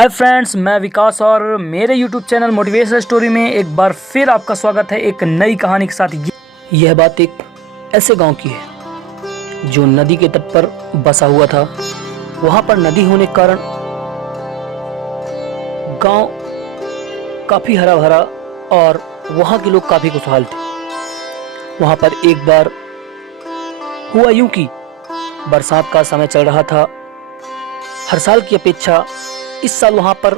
Hi friends, मैं विकास और मेरे यूट्यूब चैनल मोटिवेशन स्टोरी में एक बार फिर आपका स्वागत है एक नई कहानी के साथ। यह बात एक ऐसे गांव की है जो नदी के तट पर बसा हुआ था। वहां पर नदी होने के कारण गांव काफ़ी हरा भरा और वहां के लोग काफ़ी खुशहाल थे। वहां पर एक बार हुआ यूं कि बरसात का समय चल रहा था। हर साल की अपेक्षा इस साल वहां पर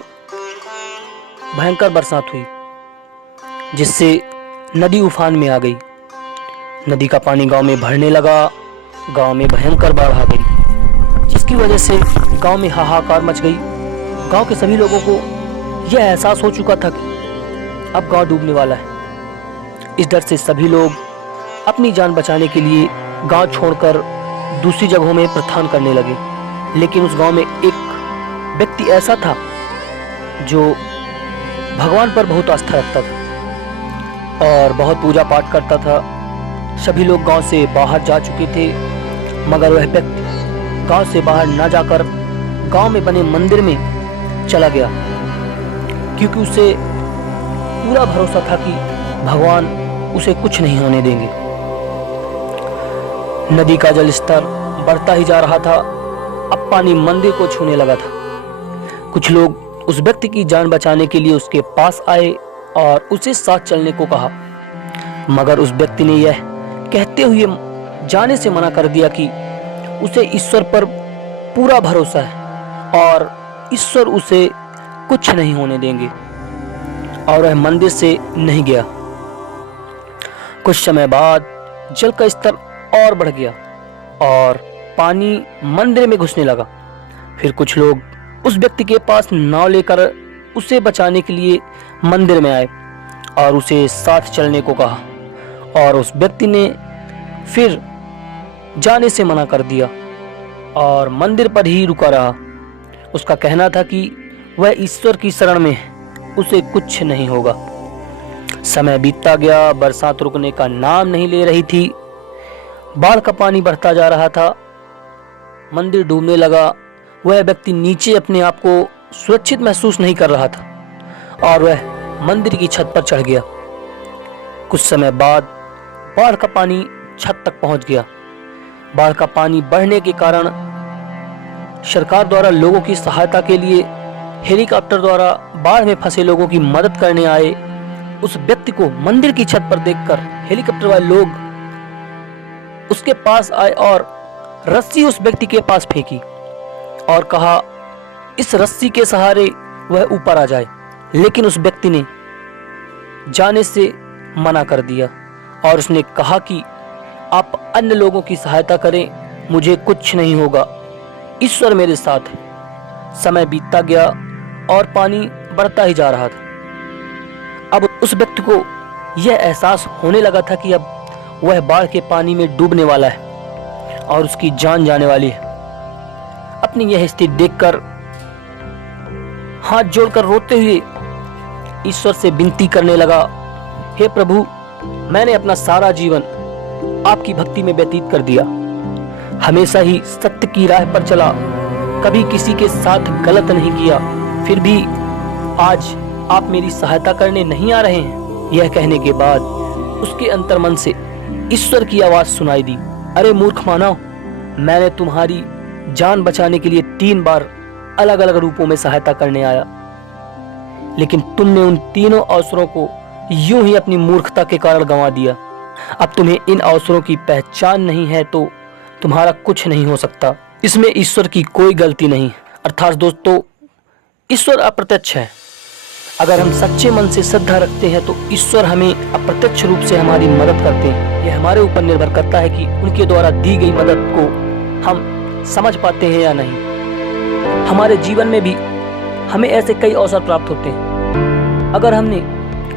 भयंकर बरसात हुई, जिससे नदी उफान में आ गई। नदी का पानी गांव में भरने लगा। गांव में भयंकर बाढ़ आ गई, जिसकी वजह से गांव में हाहाकार मच गई। गांव के सभी लोगों को यह एहसास हो चुका था कि अब गांव डूबने वाला है। इस डर से सभी लोग अपनी जान बचाने के लिए गांव छोड़कर दूसरी जगहों में प्रस्थान करने लगे। लेकिन उस गांव में एक व्यक्ति ऐसा था जो भगवान पर बहुत आस्था रखता था और बहुत पूजा पाठ करता था। सभी लोग गांव से बाहर जा चुके थे, मगर वह व्यक्ति गांव से बाहर ना जाकर गांव में बने मंदिर में चला गया, क्योंकि उसे पूरा भरोसा था कि भगवान उसे कुछ नहीं होने देंगे। नदी का जल स्तर बढ़ता ही जा रहा था। अब पानी मंदिर को छूने लगा था। कुछ लोग उस व्यक्ति की जान बचाने के लिए उसके पास आए और उसे साथ चलने को कहा, मगर उस व्यक्ति ने यह कहते हुए जाने से मना कर दिया कि उसे ईश्वर पर पूरा भरोसा है और ईश्वर उसे कुछ नहीं होने देंगे, और वह मंदिर से नहीं गया। कुछ समय बाद जल का स्तर और बढ़ गया और पानी मंदिर में घुसने लगा। फिर कुछ लोग उस व्यक्ति के पास नाव लेकर उसे बचाने के लिए मंदिर में आए और उसे साथ चलने को कहा, और उस व्यक्ति ने फिर जाने से मना कर दिया और मंदिर पर ही रुका रहा। उसका कहना था कि वह ईश्वर की शरण में है, उसे कुछ नहीं होगा। समय बीतता गया। बरसात रुकने का नाम नहीं ले रही थी। बाढ़ का पानी बढ़ता जा रहा था। मंदिर डूबने लगा। वह व्यक्ति नीचे अपने आप को सुरक्षित महसूस नहीं कर रहा था और वह मंदिर की छत पर चढ़ गया। कुछ समय बाद बाढ़ का पानी छत तक पहुंच गया। बाढ़ का पानी बढ़ने के कारण सरकार द्वारा लोगों की सहायता के लिए हेलीकॉप्टर द्वारा बाढ़ में फंसे लोगों की मदद करने आए। उस व्यक्ति को मंदिर की छत पर देखकर हेलीकॉप्टर वाले लोग उसके पास आए और रस्सी उस व्यक्ति के पास फेंकी और कहा इस रस्सी के सहारे वह ऊपर आ जाए। लेकिन उस व्यक्ति ने जाने से मना कर दिया और उसने कहा कि आप अन्य लोगों की सहायता करें, मुझे कुछ नहीं होगा, ईश्वर मेरे साथ है। समय बीतता गया और पानी बढ़ता ही जा रहा था। अब उस व्यक्ति को यह एहसास होने लगा था कि अब वह बाढ़ के पानी में डूबने वाला है और उसकी जान जाने वाली है। अपनी यह स्थिति देखकर हाथ जोड़कर रोते हुए ईश्वर से विनती करने लगा, हे प्रभु, मैंने अपना सारा जीवन आपकी भक्ति में व्यतीत कर दिया। हमेशा ही सत्य की राह पर चला, कभी किसी के साथ गलत नहीं किया, फिर भी आज आप मेरी सहायता करने नहीं आ रहे हैं। यह कहने के बाद उसके अंतर्मन से ईश्वर की आवाज सुनाई दी, अरे मूर्ख मानव, मैंने तुम्हारी जान बचाने के लिए 3 बार अलग अलग रूपों में सहायता करने आया, लेकिन तुमने उन तीनों अवसरों को यूं ही अपनी मूर्खता के कारण गंवा दिया। अब तुम्हें इन अवसरों की पहचान नहीं है तो तुम्हारा कुछ नहीं हो सकता। इसमें ईश्वर की कोई गलती नहीं। अर्थात दोस्तों, ईश्वर अप्रत्यक्ष है। अगर हम सच्चे मन से श्रद्धा रखते हैं तो ईश्वर हमें अप्रत्यक्ष रूप से हमारी मदद करते हैं। यह हमारे ऊपर निर्भर करता है कि उनके द्वारा दी गई मदद को हम समझ पाते हैं या नहीं। हमारे जीवन में भी हमें ऐसे कई अवसर प्राप्त होते हैं। अगर हमने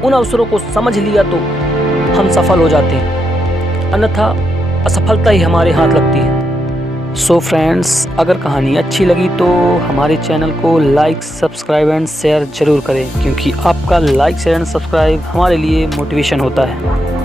उन अवसरों को समझ लिया तो हम सफल हो जाते हैं, अन्यथा असफलता ही हमारे हाथ लगती है। सो फ्रेंड्स, अगर कहानी अच्छी लगी तो हमारे चैनल को लाइक, सब्सक्राइब एंड शेयर जरूर करें, क्योंकि आपका लाइक, शेयर एंड सब्सक्राइब हमारे लिए मोटिवेशन होता है।